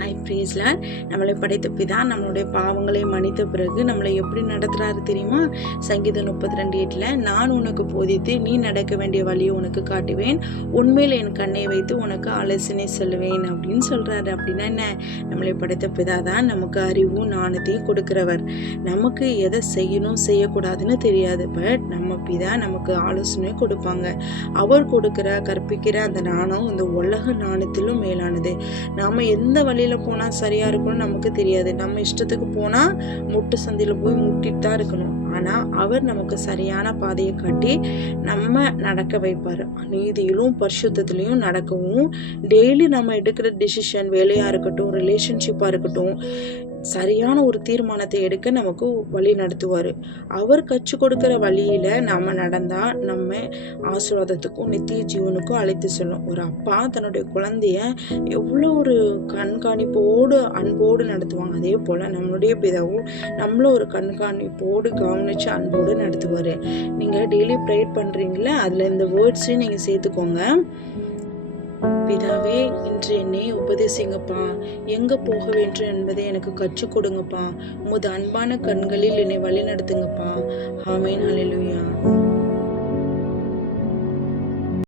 High பிரேஸ்லார். நம்மளை படைத்த பிதா நம்மளுடைய பாவங்களை மன்னித்த பிறகு நம்மளை எப்படி நடத்துறாரு தெரியுமா? சங்கீதம் 32:8 நான் உனக்கு போதித்து நீ நடக்க வேண்டிய வழியை உனக்கு காட்டுவேன், உண்மையில் என் கண்ணை வைத்து உனக்கு ஆலோசனை சொல்லுவேன் அப்படின்னு சொல்றாரு. அப்படின்னா என்ன? நம்மளை படைத்த பிதா தான் நமக்கு அறிவும் ஞானத்தையும் கொடுக்கிறவர். நமக்கு எதை செய்யணும் செய்யக்கூடாதுன்னு தெரியாது, பட் நம்ம பிதா நமக்கு ஆலோசனை கொடுப்பாங்க. அவர் கொடுக்கிற கற்பிக்கிற அந்த ஞானம் இந்த உலக ஞானத்திலும் மேலானது. நாம எந்த வழியில போனா சரியா இருக்கும்னு நமக்கு தெரியாது. நம்ம இஷ்டத்துக்கு போனா முட்டு சந்தில போய் முட்டிட்டு தான் இருக்கணும். ஆனா அவர் நமக்கு சரியான பாதையை காட்டி நம்ம நடக்க வைப்பாரு. நீதியிலும் பரிசுத்தத்திலையும் நடக்கவும், டெய்லி நம்ம எடுக்கிற டிசிஷன், வேலையா இருக்கட்டும், ரிலேஷன்ஷிப்பா இருக்கட்டும், சரியான ஒரு தீர்மானத்தை எடுக்க நமக்கு வழி நடத்துவார். அவர் கற்றுக் கொடுக்கிற வழியில் நம்ம நடந்தால் நம்ம ஆசீர்வாதத்துக்கும் நித்திய ஜீவனுக்கும் அழைத்து செல்லும். ஒரு அப்பா தன்னுடைய குழந்தைய எவ்வளோ ஒரு கண்காணிப்போடு அன்போடு நடத்துவாங்க. அதே போல் நம்மளுடைய பிதாவும் நம்மளும் ஒரு கண்காணிப்போடு கவனித்து அன்போடு நடத்துவார். நீங்கள் டெய்லி ப்ரேயர் பண்ணுறீங்களே, அதில் இந்த வேர்ட்ஸையும் நீங்கள் சேர்த்துக்கோங்க. பிதாவே, இன்று என்னை உபதேசிங்கப்பா, எங்க போக வேண்டும் என்பதை எனக்கு கற்றுக் கொடுங்கப்பா. உமது அன்பான கண்களில் என்னை வழி நடத்துங்கப்பா. ஆமென். ஹல்லேலூயா.